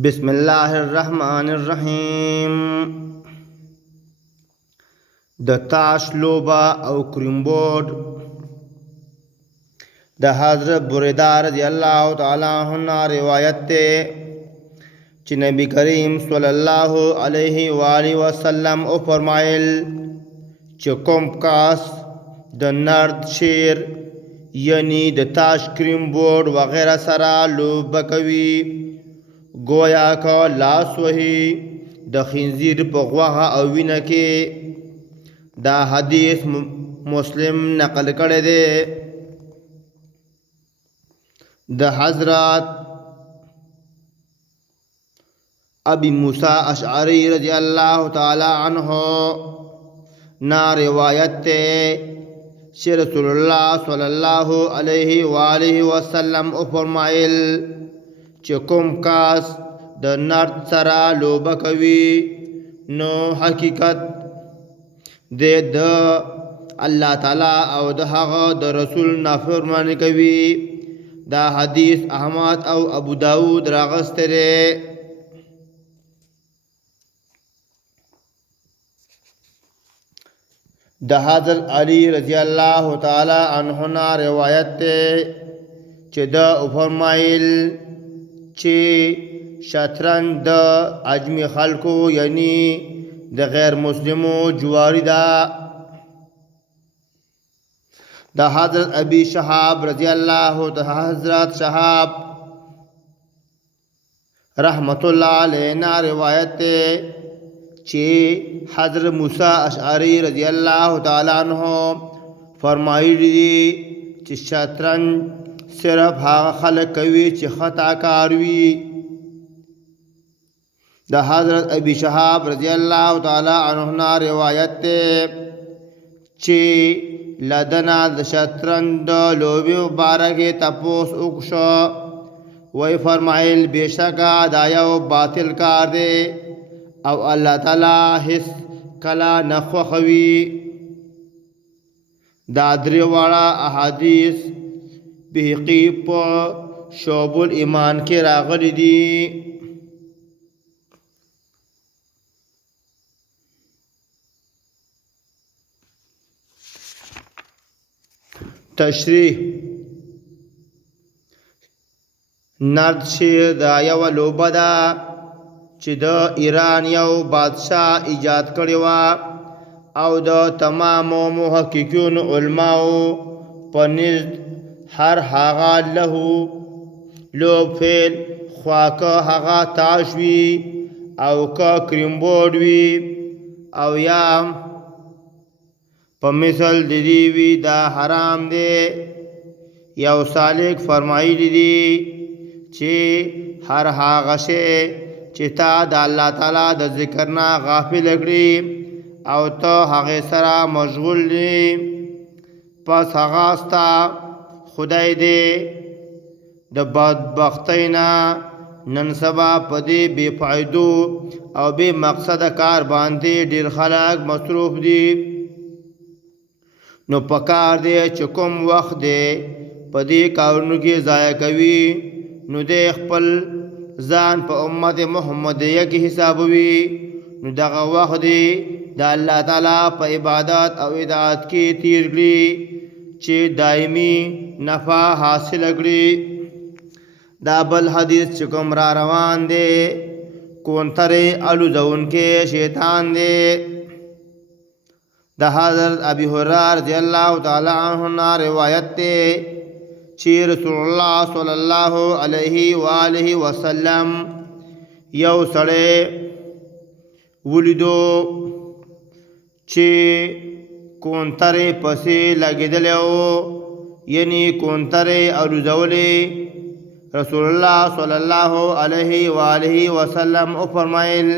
بسم الله الرحمن الرحیم. د تاش لوبه او کریمبورډ د حضرت بریدہ رضی الله تعالی عنہ روایت ته چې نبی کریم صلی الله علیه و آله وسلم او فرمایل چې کوم کاس د نرد شیر یعنی د تاش کریمبورډ وغیرہ سره لوبه کوي گویا کا لاس وهي د خنزیر په غوغه او وینه کې. دا حدیث مسلم نقل کړی دی. د حضرت ابی موسی اشعری رضی اللہ تعالی عنہ نا روایت تے چې رسول الله صلی الله علیه و آله وسلم او فرمایل چې کوم کاس د نرد سره لوبه کوي نو حقیقت د الله تعالی او د هغه د رسول نافرمانی کوي. دا حدیث احمد او ابو داود راغسته دی. د حضرت علی رضی الله تعالی عنہ نا روایت ته چې دا فرمایل چې شطرنج د عجمی خلکو یعنی د غیر مسلمو جواری ده. د حضرت ابی شهاب رضی الله د حضرت شهاب رحمت الله علیه روایت ته چې حضرت موسی اشعری رضی الله تعالی عنہ فرمایلی چې شطرنج صرف هغه خلق کوي چې خطا کار وي. د حضرت ابی شهاب رضی الله تعالی عنہ روایت ته چې لدنا د شطرنج د لوبي مبارکه تپوس وکړه وی فرمایل بشکا دا یو باطل کار دی او الله تعالی هیڅ کلا نخوخوي. دا درې واړه احادیث بهقی په شعب الایمان کې راغلي دي. تشریح نرد شیر دا یو لوبه ده چې د ایران یو بادشاه ایجاد کړی و او د تمامو محققین علماو په نزد هر هغه له لوب فعل خواکه هغه تاش وي او که کریمبورډ وي او یا په مثل د دې وي دا حرام دی. یو سالک فرمایلی دی چې هر هغه شی چې تا د الله تعالی د ذکر نه غافل کړي او ته هغه سره مشغول دی پس هغه ستا خدای دې د بدبختی نه نن سبا په دې بې فایدو او بې مقصده کار باندې ډېر خلک مصروف دي. نو پکار دی چې کوم وخت دی په دې کارونو کې ضایع کوي نو دې خپل ځان په امت محمدیه کې حسابوي. نو دغه وخت دی د الله تعالی په عبادت او اطاعت کې تیر کړي چې دائمی نفع حاصل کړي. دا بل حدیث چې کوم را روان دی کونترې الوزون کې شیطان دی. د حضرت ابی هریرہ رضی الله تعالی عنہ روایت ته چې رسول الله صلی الله علیه و آله وسلم یو سړی ولیدو چې کونترې پسې لګېدلی یعنی کونترې الوزولې. رسول الله صلی الله علیه و آله وسلم او فرمایل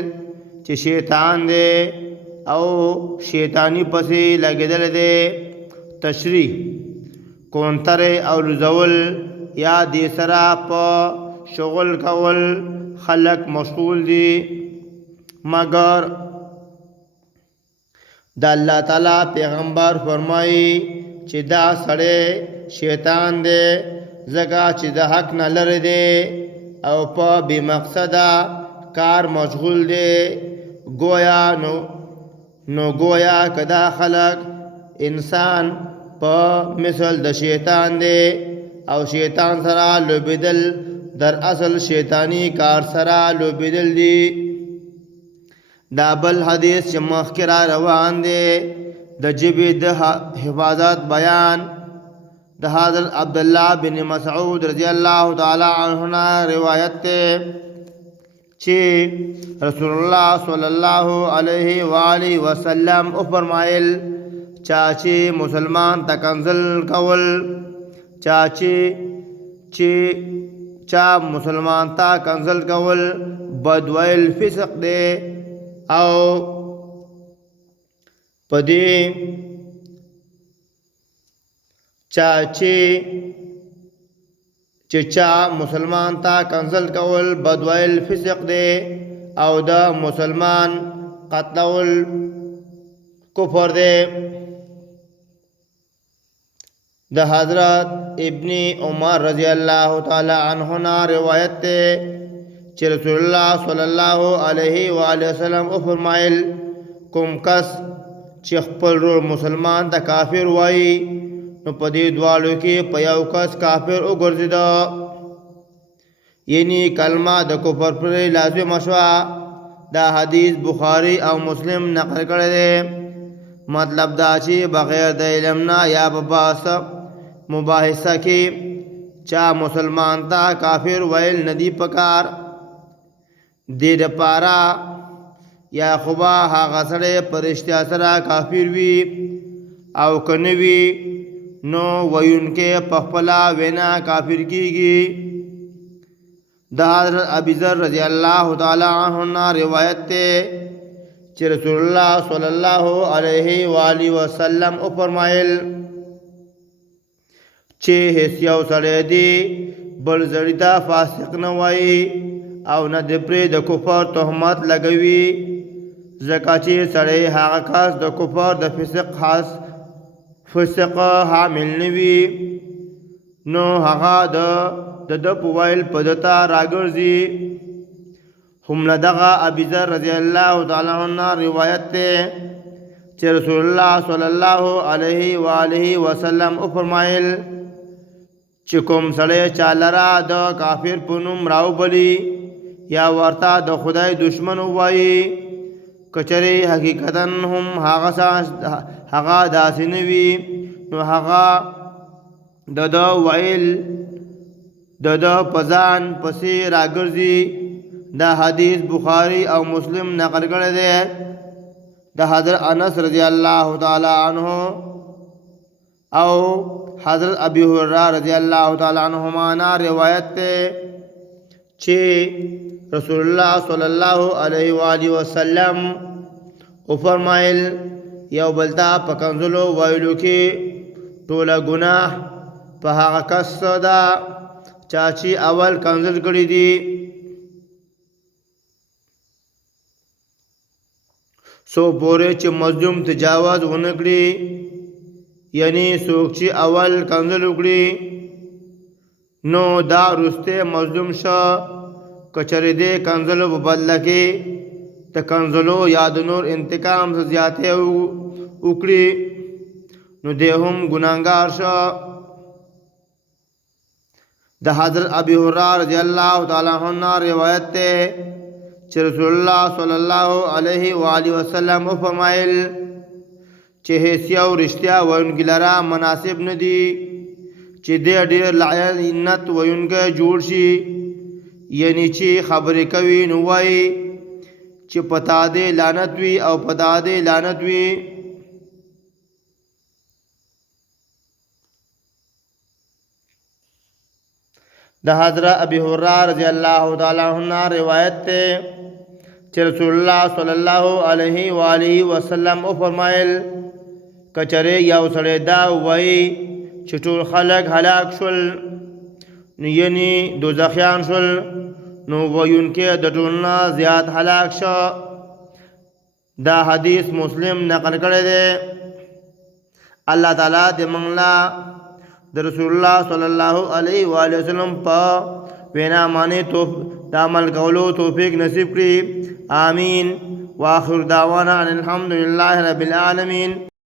چې شیطان دی او شیطانی پسې لګېدلی دی. تشریح کونترې الوزول یا دې سره په شغل کول خلق مشغول دي مگر د الله تعالی پیغمبر فرمایي چې دا سړی شیطان دی ځکه چې د حق نه لرې دی او په بې مقصده کار مشغول دی. گویا نو گویا کدا خلق انسان په مثل د شیطان دی او شیطان سره لوبېدل در اصل شیطانی کار سره لوبېدل دي. دا بل حدیث چې مخکې را روان دی د ژبې د حفاظت بیان د حضرت عبدالله بن مسعود رضی الله تعالی عنه روایت ته چې رسول الله صلی الله علیه و آله وسلم او فرمایل چاچی مسلمان ته کنزل کول چا مسلمان ته کنزل کول بدویل فسق دی او پدې چا مسلمان ته کنزل کول بدویل فسق دی او د مسلمان قتلول کفر دی. د حضرت ابن عمر رضی الله تعالی عنهما روایت ته چې رسول الله صلی الله علیه و آله وسلم او فرمایل کوم کس چې خپل ورور مسلمان ته کافر وایي نو په دې دوالو کې په یو کس کافر وګرځیدا، یعنی کلمه د کفر پر لازم شوه. دا حدیث بخاری او مسلم نقل کړی دی. مطلب دا چې بغیر د علم نه یا په بحث مباحثه کې چا مسلمان ته کافر ویل ندی پکار. دې دپاره یا خوبا هغه سړی په رښتیا سره کافر وي او که نه وي نو ویونکې په خپله وینا کافر کیږي. د حضرت ابوذر رضی الله تعالی عنه روایت ته چې رسول الله صلی الله علیه و آله وسلم او فرمایل چې هیڅ یو سړی دی بل سړي ته فاسق نه وایي او نه د پرې د کفر تهمت لګوي، ځکه چې سړی هغه کس د کفر د فسق حامل نه وي نو هغه د په ویل په ده ته راګرځي. همله دغه ابوذر رضی الله تعالی عنه روایت دی چې رسول الله صلی الله علیه و آله وسلم او فرمایل چې کوم سړی چا لره د کافر په نوم راوبلي یا ورته د خدای دشمن ووایي، کچرې حقیقتا هم هغه داسې نه وي نو هغه د ویل د په ځان پسې راګرځي. دا حدیث بخاری او مسلم نقل کړی دی. د حضرت انس رضی الله تعالی عنه او حضرت ابی هریره رضی الله تعالی عنهما روایت ته چې رسول الله صلی الله علیه و آله وسلم او فرمایل یو بلتا په کنزلو ویلو کې ټوله ګناه په هغه کس ده چاچی اول کنزل کړی دي. سو پورې چې مظلوم تجاوز ونه کړي، یعنی څوک چې اول کنزل وکړي نو دا وروسته مظلوم شه، کچرې دې کنزلو په بدله کې د کنزلو یا د نور انتقام څخه زیاتې وکړي نو دې هم ګناهګار شه. د حضرت ابي هريره رضی الله تعالی عنہ روایت ته چې رسول الله صلی الله علیه و آله وسلم فرمایل چې هیڅ یو رښتیا ویونکي لره مناسب نه دي چې دې ډېر لعنت ویونکی جوړ شي، یعنی چې خبرې کوي نو وایي چې پتا دې لعنت وي او پتا دې لعنت وي. د حضرت ابي هريره رضی الله تعالی عنہ روایت ته چې رسول الله صلی الله علیه و آله وسلم فرمایل کچره یو سړی دا وایي چې ټول خلک هلاک شول نو یعنی دوزخیان شول نو ویونکې د ټولنا زیات هلاک شو. دا حدیث مسلم نقل کړی دی. الله تعالی دې موږ له د رسول الله صلی الله علیه و آله وسلم په وینا معنی د عمل کولو توفیق نصیب کړي. آمین. واخر دعوانا ان الحمد لله رب العالمین.